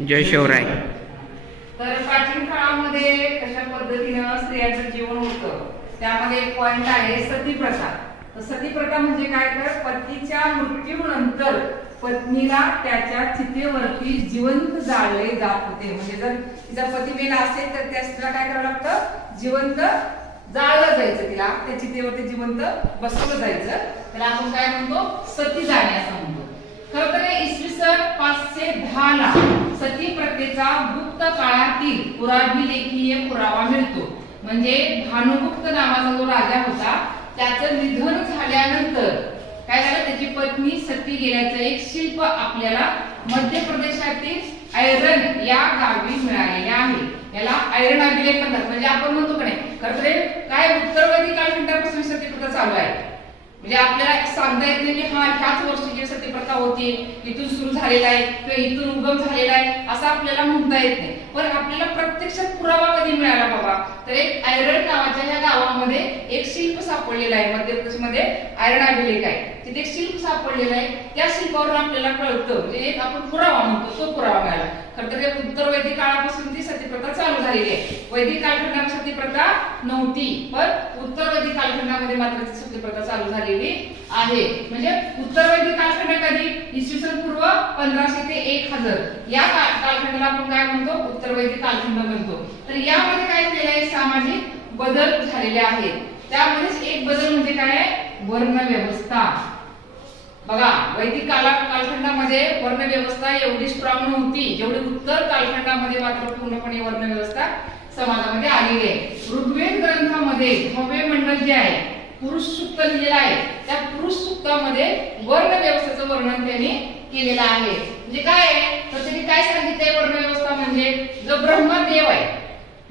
जय शिवराय. तर प्राचीन काळामध्ये कशा पद्धतीनं स्त्रियांचं जीवन होतं त्यामध्ये एक पॉइंट आहे सती प्रथा. तर सती प्रथा म्हणजे काय, तर पतीच्या मृत्यूनंतर पत्नीला त्याच्या चितेवरती जिवंत जाळले जात होते. म्हणजे जर तिचा पती मेला असेल तर त्या स्त्रीला काय करावं लागतं, जिवंत जाळलं जायचं, तिला त्या चितेवरती जिवंत बसवलं जायचं. त्याला आपण काय म्हणतो, सती जाणे असं म्हणतो. खरं तर इसवी सन 510 ला सती प्रथेचा गुप्त काळातील पुराभिलेखीय पुरावा मिळतो. म्हणजे भानुगुप्त नावाचा जो राजा होता त्याचं निधन झाल्यानंतर काय झालं, त्याची पत्नी सती गेल्याचं एक शिल्प आपल्याला मध्य प्रदेशातील ऐरन या गावी मिळालेले आहे. याला ऐरण अभिलेख म्हणतात. म्हणजे आपण म्हणतो की नाही, खरं तर काय उत्तरवर्ती कालखंडापासून सती प्रथा चालू आहे. म्हणजे आपल्याला सांगता येत नाही की हा ह्याच वर्षी सती प्रथा होती, इथून सुरू झालेला आहे किंवा इथून उगम झालेला आहे असं आपल्याला म्हणता येत नाही. पण आपल्याला प्रत्यक्षात पुरावा कधी मिळाला बाबा, तर एक ऐरण नावाच्या ह्या गावामध्ये एक शिल्प सापडलेलं आहे. मध्य प्रदेशमध्ये ऐरण अभिलेख आहे, तिथे एक शिल्प सापडलेलं आहे. त्या शिल्पावरून आपल्याला कळतं, म्हणजे एक आपण पुरावा म्हणतो तो पुरावा मिळाला. खरं तर उत्तर वैदिक काळापासून ती सती प्रथा चालू झालेली आहे. वैदिक कालखंडात सती प्रथा नव्हती, पण उत्तर वैदिक कालखंडामध्ये मात्र ती सती प्रथा चालू झालेली आहे. म्हणजे उत्तर वैदिक कालखंड कधी, इसवी सन पूर्व 1500 ते 1000 या कालखंडाला आपण काय म्हणतो, उत्तर वैदिक कालखंड म्हणतो. तर यामध्ये काय केलंय, सामाजिक बदल झालेले आहेत. त्यामध्येच एक बदल म्हणजे काय आहे, वर्ण व्यवस्था. बघा, वैदिक कालखंडामध्ये वर्ण व्यवस्था एवढी स्ट्रॉंग नव्हती जेवढी उत्तर कालखंडामध्ये मात्र पूर्णपणे वर्ण व्यवस्था समाजामध्ये आलेली आहे. ऋग्वेद ग्रंथामध्ये 10वे मंडल जे आहे, पुरुष सूक्त लिहिलेला आहे, त्या पुरुष सूक्तामध्ये वर्ण व्यवस्थेचं वर्णन त्यांनी केलेलं आहे. म्हणजे काय आहे, तर त्यांनी काय सांगितलंय, वर्ण व्यवस्था म्हणजे जो ब्रह्मदेव आहे,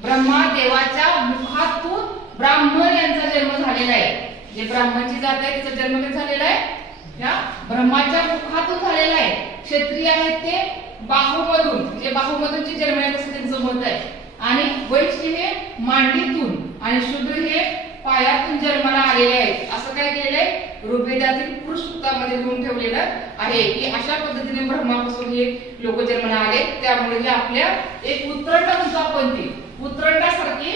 ब्रह्मदेवाच्या मुखातून ब्राह्मण यांचा जन्म झालेला आहे. जे ब्राह्मणची जात आहे त्याचा जन्म कधी झालेला आहे, या ब्रह्माच्या मुखातून झालेला आहे. क्षत्रिय आहेत ते बाहूमधून, म्हणजे बाहूमधूनची जन्म आहे असं त्यांचं मत आहे. आणि वैश्य हे मांडीतून आणि शूद्र हे पायातून जन्माला आलेले आहेत. असं काय केलेलं आहे, ऋग्वेदातील पुरुष सूक्तामध्ये लिहून ठेवलेलं आहे की अशा पद्धतीने ब्रह्मापासून हे लोक जन्माला आले. त्यामुळे आपल्या एक उत्तरांडापंथी उत्तरांडासारखी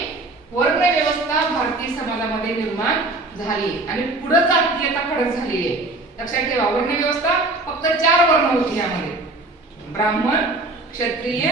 वर्ण व्यवस्था भारतीय समाजामध्ये निर्माण झाली आणि पुढे जातीयता कडक झालेली आहे. लक्षात ठेवा, वर्ण व्यवस्था फक्त 4 वर्ण होती. यामध्ये ब्राह्मण, क्षत्रिय,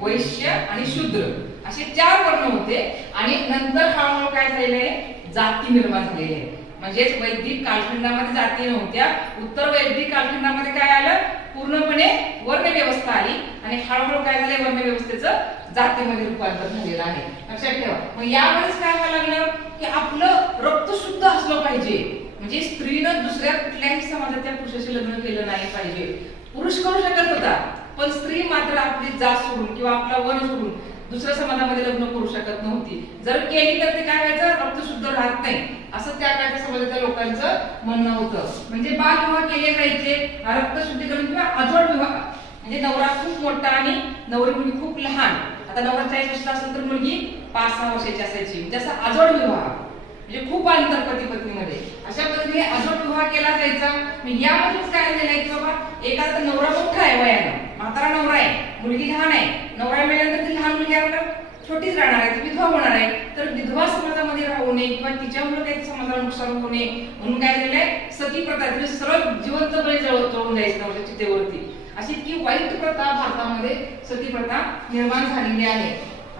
वैश्य आणि शूद्र असे 4 वर्ण होते. आणि नंतर हळूहळू काय झालेले, जाती निर्माण झालेली आहे. म्हणजेच वैदिक कालखंडामध्ये जाती नव्हत्या, उत्तर वैदिक कालखंडामध्ये काय आलं, पूर्णपणे वर्ण व्यवस्था आली आणि हळूहळू काय झाले, वर्ण व्यवस्थेचं जातीमध्ये रूपांतर झालेलं आहे. लक्षात ठेवा. मग यावेळेस काय व्हायला लागलं की आपलं रक्त शुद्ध असलं पाहिजे. म्हणजे स्त्रीनं दुसऱ्या कुठल्याही समाजाच्या पुरुषाशी लग्न केलं नाही पाहिजे. पुरुष करू शकत होता, पण स्त्री मात्र आपली जात सोडून किंवा आपला वन सोडून दुसऱ्या समाजामध्ये लग्न करू शकत नव्हती. जर केली तर ते काय व्हायचं, रक्त शुद्ध राहत नाही असं त्या काळच्या समाजाच्या लोकांचं म्हणणं होतं. म्हणजे बालविवाह केले जायचे, रक्त शुद्धीकरण किंवा आजोळ विवाह. म्हणजे नवरा खूप मोठा आणि नवरी मुलगी खूप लहान. आता नवरा 40 वर्षाचा असेल तर मुलगी 5-6 वर्षाची असायची. म्हणजे असा आजोळ विवाह, म्हणजे खूप अंतर पती पत्नीमध्ये. अशा पद्धतीने आजोळ विवाह केला जायचा. यामध्येच काय झालेलं आहे की बाबा एखादा नवरा मोठा आहे वयानं, म्हातारा नवरा आहे, मुलगी लहान आहे, नवरा मेल्यानंतर ती लहान मुलगी आहे छोटीच राहणार आहे, विधवा होणार आहे. तर विधवा समाजामध्ये राहू नये किंवा तिच्यामुळे काही समाजाला नुकसान होऊ नये म्हणून काय झालेलं आहे, सती प्रथा, म्हणजे सरळ जिवंतपणे जळून जायचं नवऱ्याच्या चितेवरती. अशी इतकी वाईट प्रथा भारतामध्ये सती प्रथा निर्माण झालेली आहे.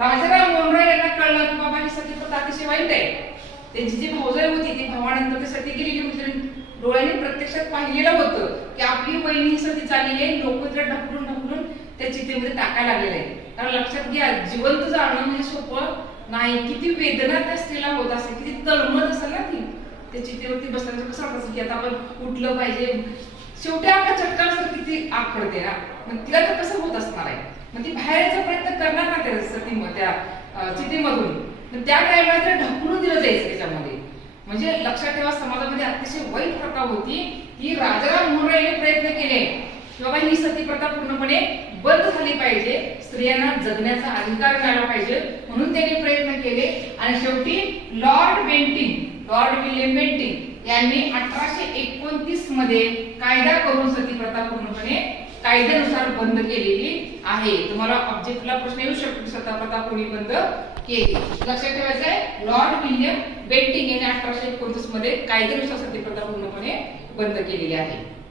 राजाराम मोहन राय यांना कळलं की बाबा ही सती प्रथा अतिशय वाईट आहे. त्यांची जी भावजाई होती ती भावानंतर ते सती गेलेली होती, डोळ्यांनी प्रत्यक्षात पाहिलेलं होतं की आपली वहिनी सती चाललेली आहे. लोक तिला ढकलून त्या चितेमध्ये टाकायला लागलेले आहे. कारण लक्षात घ्या, जिवंत जाणं म्हणजे सोपं नाही. किती वेदना त्या स्त्रीला होत असेल, किती तळमळ असेल ना ती त्या चितेवरती बसल्यानंतर. कसं वाटत असेल की आता आपण उठलं पाहिजे. शेवटी आपल्या चटकासारखी ती आग पडते ना, मग तिला तर कसं होत असणार आहे. मग ती बाहेरचा प्रयत्न करणार ना त्या त्या चितेमधून. त्या टाइमला ते ढकलून दिलं जायचं त्याच्यामध्ये. म्हणजे लक्षात ठेवा, समाजामध्ये अतिशय वाईट प्रथा होती. ही राजाराम मोहन राय यांनी प्रयत्न केले की बाबा ही सती प्रथा पूर्णपणे बंद झाली पाहिजे, स्त्रियांना जगण्याचा अधिकार मिळाला पाहिजे म्हणून त्यांनी प्रयत्न केले. आणि शेवटी लॉर्ड विल्यम बेंटिंक यांनी 1829 मध्ये कायदा करून सती प्रथा पूर्णपणे कायद्यानुसार बंद केलेली आहे. तुम्हाला ऑब्जेक्टला प्रश्न येऊ शकतो सतीप्रथा कोणी बंद केली. लक्षात ठेवायचं आहे लॉर्ड विल्यम बेंटिंक यांनी 1829 मध्ये कायद्यानुसार सतीप्रथा पूर्णपणे बंद केलेली आहे.